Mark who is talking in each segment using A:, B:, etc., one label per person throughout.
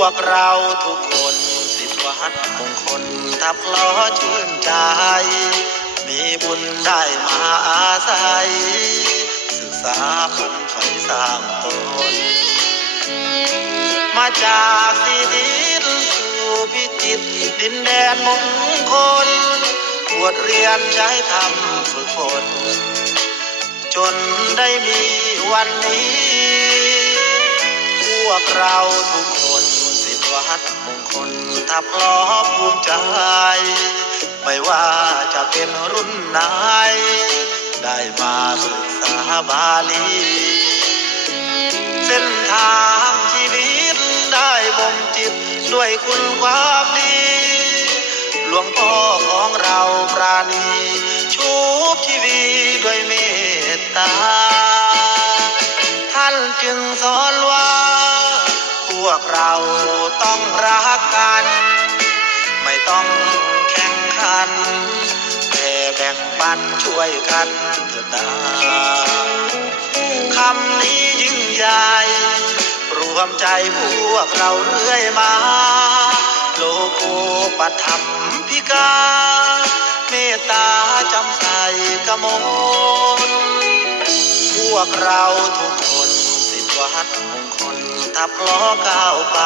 A: วกเราทุกคนสิทธิวัดมงคลทับล้อชื่นใจ มีบุญได้มาอาศัย ศึกษาพันไฟสร้างตน มาจากสีดินสู่พิจิตดินแดนมงคลบวดเรียนใช้ทำฝึกฝนจนได้มีวันนี้ พวกเราทุกคน ดมงคลทับล้อภูมิใจ ไม่ว่าจะเป็นรุ่นไหน ได้มาศึกษาบาลี เส้นทางชีวิตได้บ่มจิตด้วยคุณความดี หลวงพ่อของเราปราณี ชูบทีวีด้วยเมตตา ท่านจึงสอน วกเราต้องรักกัน ไม่ต้องแข่งขันแต่แบ่งปันช่วยกันเถิดนาคำนี้ยิ่งใหญ่รวมใจพวกเราเรื่อยมา โลโกปธรรมพิกา เมตตาจำใสกมลพวกเราทุกคน วัดมงคลทับล้อก้าวไป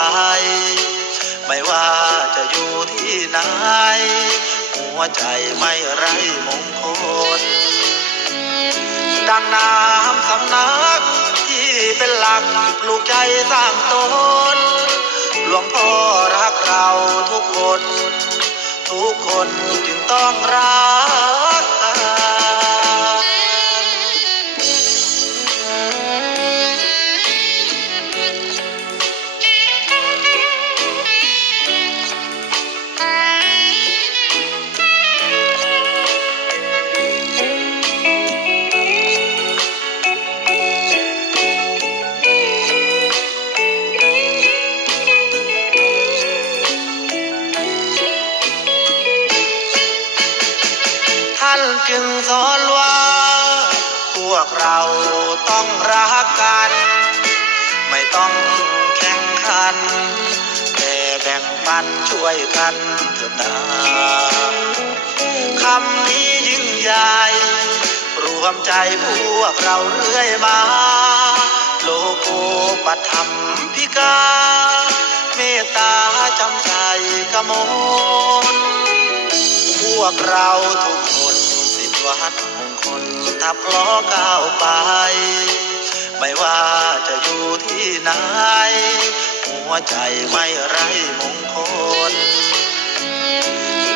A: ไม่ว่าจะอยู่ที่ไหน หัวใจไม่ไรมงคล ดังน้ำสำนักที่เป็นหลักปลูกใจสร้างตน หลวงพ่อรักเราทุกคน ทุกคนจึงต้องรัก จึงสอนว่า พวกเราต้องรักกัน ไม่ต้องแข่งขัน แต่แบ่งปันช่วยกันเถิดนาคำนี้ยิ่งใหญ่ รวมใจพวกเราเรื่อยมา โลโกปัธรรมพิกา เมตตาจำใสกมลพวกเราทุกคนัดมงคลทับล้อก้าวไป ไม่ว่าจะอยู่ที่ไหน หัวใจไม่ไรมงคล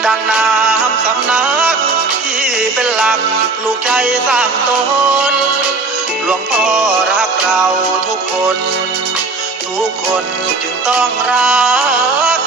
A: ดังน้ำสำนักที่เป็นหลักปลูกใจสร้างตน หลวงพ่อรักเราทุกคน ทุกคนจึงต้องรัก